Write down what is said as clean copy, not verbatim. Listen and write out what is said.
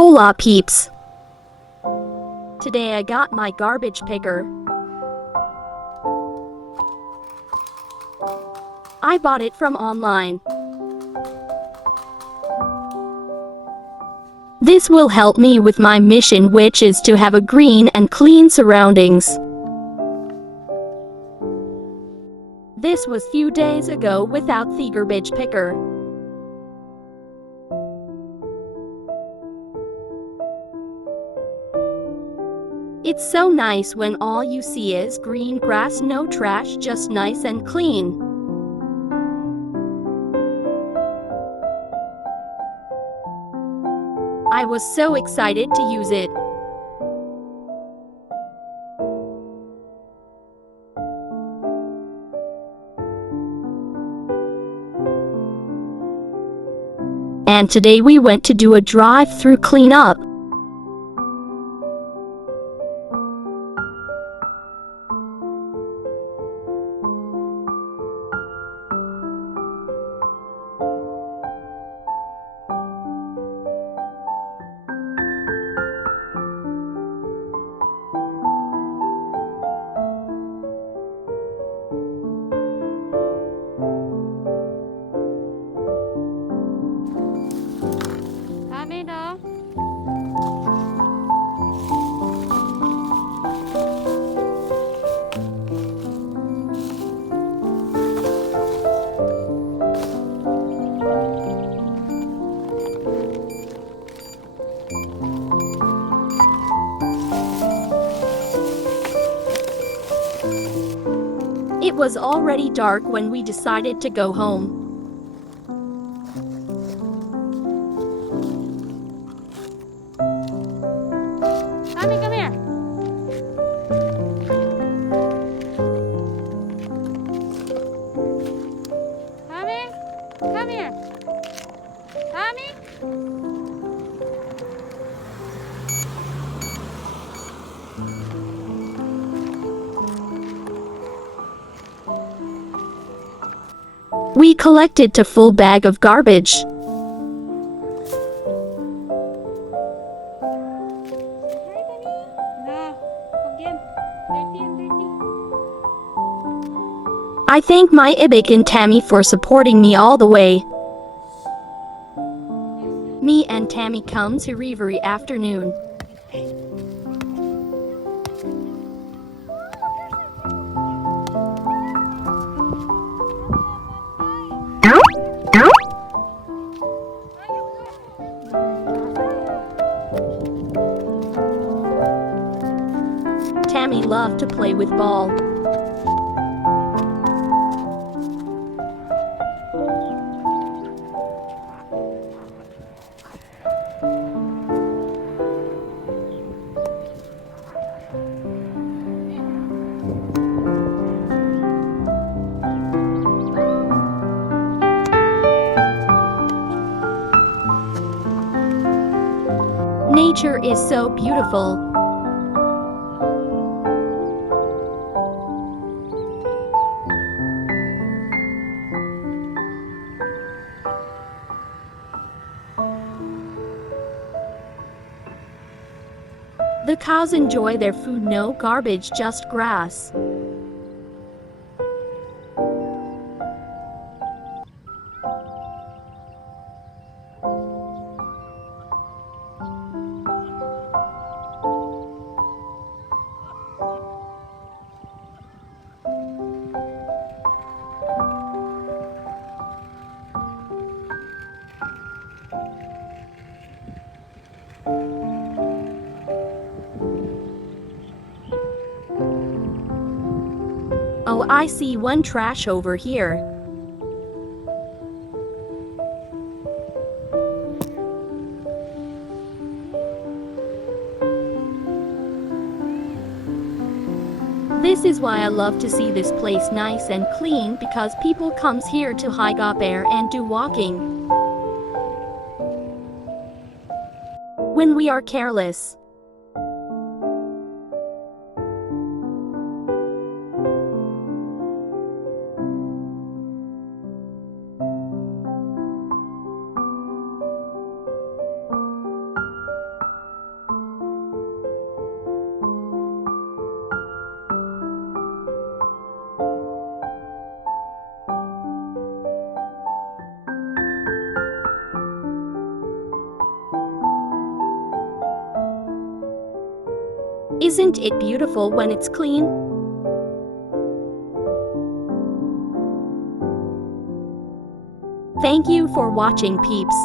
Hola peeps! Today I got my garbage picker. I bought it from online. This will help me with my mission, which is to have a green and clean surroundings. This was few days ago without the garbage picker. It's so nice when all you see is green grass, no trash, just nice and clean. I was so excited to use it. And today we went to do a drive-through cleanup. It was already dark when we decided to go home. Tommy, come here. Tommy, come here. Tommy? We collected a full bag of garbage. I thank my Ibik and Tammy for supporting me all the way. Me and Tammy come to every afternoon. Tammy loved to play with ball. Nature is so beautiful. The cows enjoy their food, no garbage, just grass. Oh, I see one trash over here. This is why I love to see this place nice and clean, because people comes here to hike up air and do walking. When we are careless. Isn't it beautiful when it's clean? Thank you for watching, peeps.